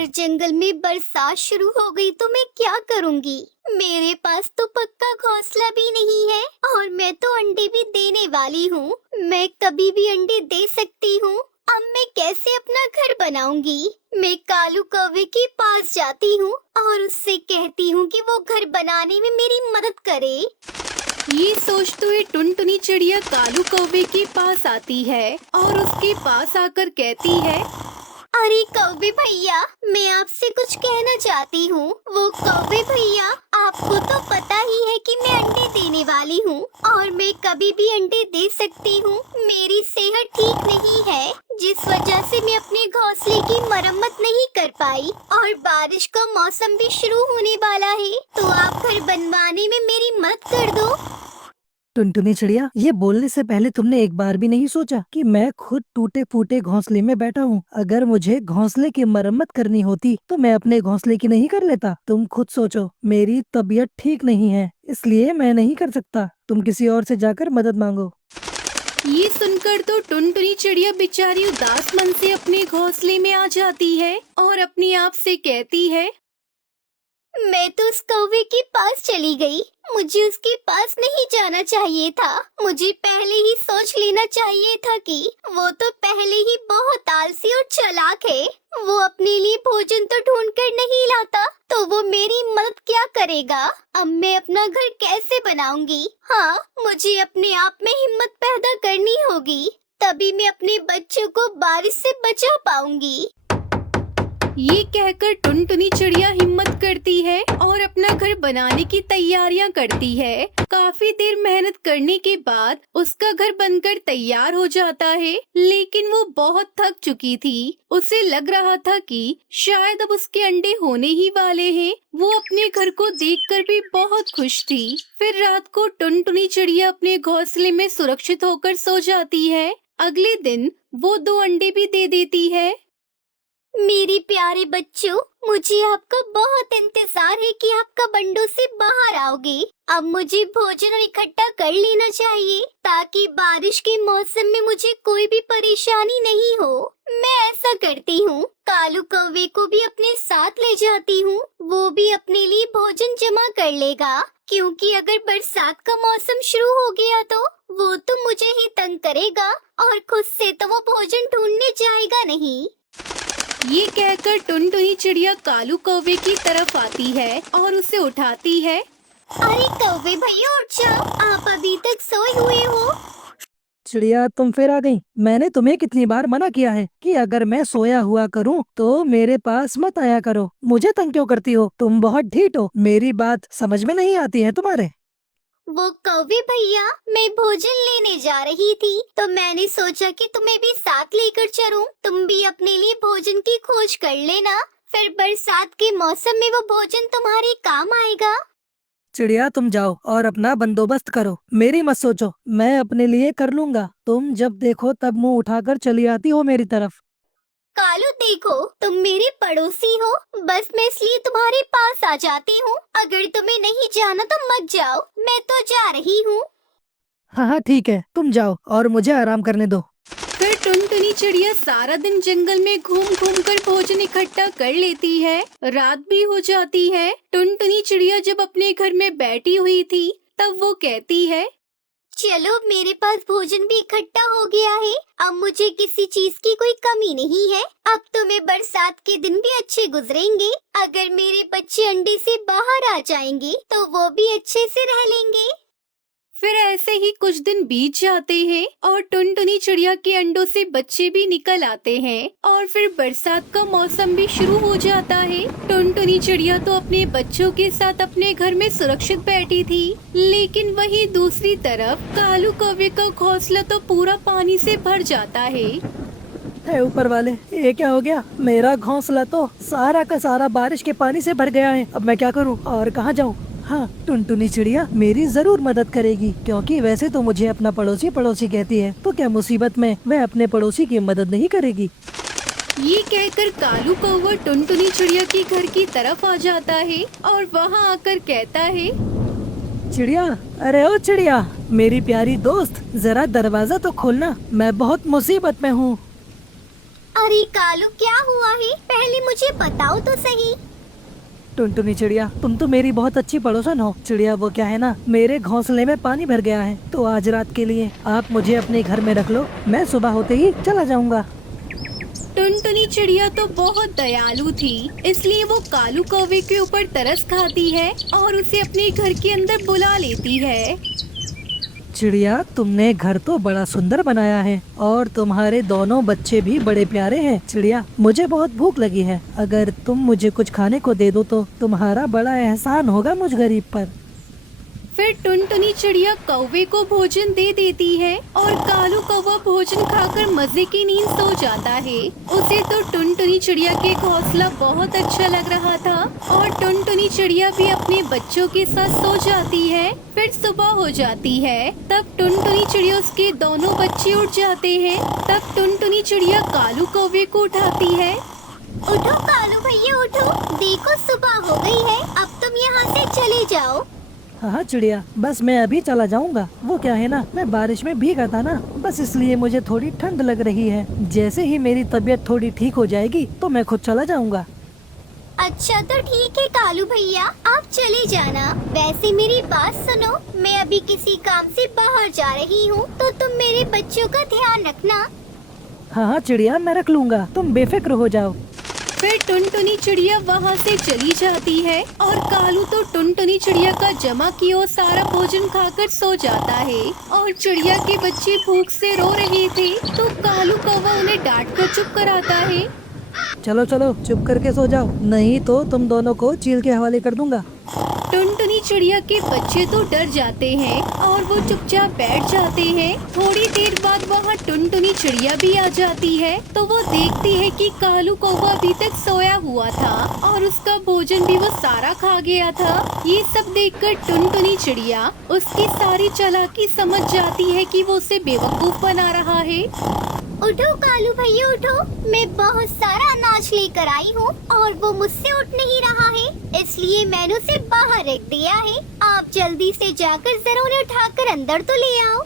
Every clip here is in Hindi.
अगर जंगल में बरसात शुरू हो गई तो मैं क्या करूंगी? मेरे पास तो पक्का घोंसला भी नहीं है और मैं तो अंडे भी देने वाली हूँ। मैं कभी भी अंडे दे सकती हूँ। अब मैं कैसे अपना घर बनाऊंगी? मैं कालू कौवे के पास जाती हूँ और उससे कहती हूँ कि वो घर बनाने में मेरी मदद करे। ये सोचते हुए टुनटुनी चिड़िया कालू कौवे के पास आती है और उसके पास आकर कहती है, अरे कौवे भैया, मैं आपसे कुछ कहना चाहती हूँ। वो कौवे भैया, आपको तो पता ही है कि मैं अंडे देने वाली हूँ और मैं कभी भी अंडे दे सकती हूँ। मेरी सेहत ठीक नहीं है, जिस वजह से मैं अपने घोंसले की मरम्मत नहीं कर पाई और बारिश का मौसम भी शुरू होने वाला है, तो आप घर बनवाने में मेरी मदद कर दो। टुनटुनी चिड़िया, ये बोलने से पहले तुमने एक बार भी नहीं सोचा कि मैं खुद टूटे फूटे घोंसले में बैठा हूँ। अगर मुझे घोंसले की मरम्मत करनी होती तो मैं अपने घोंसले की नहीं कर लेता। तुम खुद सोचो, मेरी तबीयत ठीक नहीं है, इसलिए मैं नहीं कर सकता। तुम किसी और से जाकर मदद मांगो। ये सुनकर तो टुनटुनी चिड़िया बेचारी उदास मन से अपने घोंसले में आ जाती है और अपने आप से कहती है, मैं तो उस कौवे के पास चली गई। मुझे उसके पास नहीं जाना चाहिए था। मुझे पहले ही सोच लेना चाहिए था कि वो तो पहले ही बहुत आलसी और चालाक है। वो अपने लिए भोजन तो ढूंढ कर नहीं लाता, तो वो मेरी मदद क्या करेगा? अब मैं अपना घर कैसे बनाऊंगी? हाँ, मुझे अपने आप में हिम्मत पैदा करनी होगी, तभी मैं अपने बच्चों को बारिश से बचा पाऊंगी। ये कहकर टुनटुनी चिड़िया हिम्मत करती है और अपना घर बनाने की तैयारियां करती है। काफी देर मेहनत करने के बाद उसका घर बनकर तैयार हो जाता है, लेकिन वो बहुत थक चुकी थी। उसे लग रहा था कि शायद अब उसके अंडे होने ही वाले हैं। वो अपने घर को देखकर भी बहुत खुश थी। फिर रात को टुनटुनी चिड़िया अपने घोंसले में सुरक्षित होकर सो जाती है। अगले दिन वो 2 अंडे भी दे देती है। मेरे प्यारे बच्चों, मुझे आपका बहुत इंतजार है कि आप कब अंडों से बाहर आओगे। अब मुझे भोजन इकट्ठा कर लेना चाहिए ताकि बारिश के मौसम में मुझे कोई भी परेशानी नहीं हो। मैं ऐसा करती हूँ, कालू कौवे को भी अपने साथ ले जाती हूँ। वो भी अपने लिए भोजन जमा कर लेगा, क्योंकि अगर बरसात का मौसम शुरू हो गया तो वो तो मुझे ही तंग करेगा और खुद से तो वो भोजन ढूंढने जाएगा नहीं। ये कहकर टुनटुनी चिड़िया कालू कौवे की तरफ आती है और उसे उठाती है। अरे कौवे भैया, उठ जाओ, आप अभी तक सोए हुए हो। चिड़िया, तुम फिर आ गई। मैंने तुम्हें कितनी बार मना किया है कि अगर मैं सोया हुआ करूं तो मेरे पास मत आया करो। मुझे तंग क्यों करती हो? तुम बहुत ढीठ हो। मेरी बात समझ में नहीं आती है तुम्हारे? वो कौवे भैया, मैं भोजन लेने जा रही थी तो मैंने सोचा कि तुम्हें भी साथ लेकर चलूं। तुम भी अपने लिए भोजन की खोज कर लेना, फिर बरसात के मौसम में वो भोजन तुम्हारे काम आएगा। चिड़िया, तुम जाओ और अपना बंदोबस्त करो। मेरी मत सोचो, मैं अपने लिए कर लूंगा। तुम जब देखो तब मुंह उठाकर चली आती हो मेरी तरफ। कालू देखो, तुम मेरे पड़ोसी हो, बस मैं इसलिए तुम्हारे पास आ जाती हूँ। अगर तुम्हें नहीं जाना तो मत जाओ, मैं तो जा रही हूँ। हाँ हाँ ठीक है, तुम जाओ और मुझे आराम करने दो। फिर टुनटुनी चिड़िया सारा दिन जंगल में घूम घूम कर भोजन इकट्ठा कर लेती है। रात भी हो जाती है। टुनटुनी चिड़िया जब अपने घर में बैठी हुई थी तब वो कहती है, चलो, मेरे पास भोजन भी इकट्ठा हो गया है। अब मुझे किसी चीज की कोई कमी नहीं है। अब तो मैं बरसात के दिन भी अच्छे गुजरेंगे। अगर मेरे बच्चे अंडे से बाहर आ जाएंगे तो वो भी अच्छे से रह लेंगे। फिर ऐसे ही कुछ दिन बीत जाते हैं और टुनटुनी चिड़िया के अंडों से बच्चे भी निकल आते हैं और फिर बरसात का मौसम भी शुरू हो जाता है। टुनटुनी चिड़िया तो अपने बच्चों के साथ अपने घर में सुरक्षित बैठी थी, लेकिन वहीं दूसरी तरफ कालू कौवे का घोंसला तो पूरा पानी से भर जाता है। हे ऊपर वाले, ये क्या हो गया? मेरा घोंसला तो सारा का सारा बारिश के पानी से भर गया है। अब मैं क्या करूं और कहां जाऊं? हाँ, टुनटुनी चिड़िया मेरी जरूर मदद करेगी, क्योंकि वैसे तो मुझे अपना पड़ोसी पड़ोसी कहती है, तो क्या मुसीबत में वह अपने पड़ोसी की मदद नहीं करेगी? ये कहकर कालू कौवा टुनटुनी चिड़िया के घर की तरफ आ जाता है और वहाँ आकर कहता है, चिड़िया, अरे ओ चिड़िया, मेरी प्यारी दोस्त, जरा दरवाजा तो खोलना, मैं बहुत मुसीबत में हूँ। अरे कालू, क्या हुआ है? पहले मुझे बताओ तो सही। टुनटुनी चिड़िया, तुम तो मेरी बहुत अच्छी पड़ोसन हो। चिड़िया, वो क्या है ना, मेरे घोंसले में पानी भर गया है, तो आज रात के लिए आप मुझे अपने घर में रख लो। मैं सुबह होते ही चला जाऊंगा। टुनटुनी चिड़िया तो बहुत दयालु थी, इसलिए वो कालू कौवे के ऊपर तरस खाती है और उसे अपने घर के अंदर बुला लेती है। चिड़िया, तुमने घर तो बड़ा सुंदर बनाया है और तुम्हारे दोनों बच्चे भी बड़े प्यारे हैं। चिड़िया, मुझे बहुत भूख लगी है, अगर तुम मुझे कुछ खाने को दे दो तो तुम्हारा बड़ा एहसान होगा मुझ गरीब पर। फिर टुनटुनी चिड़िया कौवे को भोजन दे देती है और कालू कौवा भोजन खाकर मजे की नींद सो जाता है। उसे तो टुनटुनी चिड़िया के घोंसला बहुत अच्छा लग रहा था और टुनटुनी चिड़िया भी अपने बच्चों के साथ सो जाती है। फिर सुबह हो जाती है, तब टुनटुनी चिड़िया उसके दोनों बच्चे उठ जाते हैं। तब टुनटुनी चिड़िया कालू कौवे को उठाती है। उठो कालू भैया, उठो, देखो सुबह हो गई है, अब तुम यहाँ से चले जाओ। हाँ चिड़िया, बस मैं अभी चला जाऊंगा। वो क्या है ना, मैं बारिश में भीगा था ना, बस इसलिए मुझे थोड़ी ठंड लग रही है। जैसे ही मेरी तबीयत थोड़ी ठीक हो जाएगी तो मैं खुद चला जाऊंगा। अच्छा तो ठीक है कालू भैया, आप चले जाना। वैसे मेरी बात सुनो, मैं अभी किसी काम से बाहर जा रही हूँ, तो तुम मेरे बच्चों का ध्यान रखना। हाँ चिड़िया, मैं रख लूंगा, तुम बेफिक्र हो जाओ। फिर टुनटुनी चिड़िया वहाँ से चली जाती है और कालू तो टुनटुनी चिड़िया का जमा किया हुआ सारा भोजन खाकर सो जाता है। और चिड़िया के बच्चे भूख से रो रहे थे, तो कालू कौवा उन्हें डांट कर चुप कराता है। चलो चलो, चुप करके सो जाओ, नहीं तो तुम दोनों को चील के हवाले कर दूंगा। टुनटुनी चिड़िया के बच्चे तो डर जाते हैं और वो चुपचाप बैठ जाते हैं। थोड़ी देर बाद वहाँ टुनटुनी चिड़िया भी आ जाती है, तो वो देखती है कि कालू कौवा अभी तक सोया हुआ था और उसका भोजन भी वो सारा खा गया था। ये सब देखकर टुनटुनी चिड़िया उसकी सारी चालाकी समझ जाती है कि वो उसे बेवकूफ बना रहा है। उठो कालू भैया, उठो, मैं बहुत सारा अनाज लेकर आई हूँ और वो मुझसे उठ नहीं रहा है, इसलिए मैंने उसे बाहर रख दिया है। आप जल्दी से जाकर जरा उन्हें उठाकर अंदर तो ले आओ।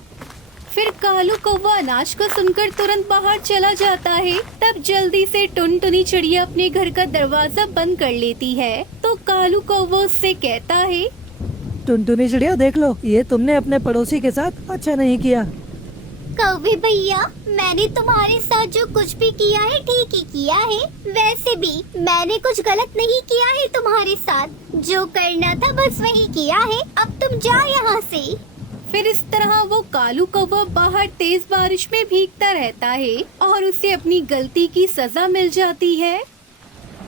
फिर कालू कौवा अनाज को सुनकर तुरंत बाहर चला जाता है। तब जल्दी से टुनटुनी चिड़िया अपने घर का दरवाजा बंद कर लेती है, तो कालू कौवा उससे कहता है, टुनटुनी चिड़िया, देख लो, ये तुमने अपने पड़ोसी के साथ अच्छा नहीं किया। कौवे भैया, मैंने तुम्हारे साथ जो कुछ भी किया है ठीक ही किया है। वैसे भी मैंने कुछ गलत नहीं किया है तुम्हारे साथ, जो करना था बस वही किया है। अब तुम जाओ यहाँ से। फिर इस तरह वो कालू कौवा बाहर तेज बारिश में भीगता रहता है और उसे अपनी गलती की सजा मिल जाती है।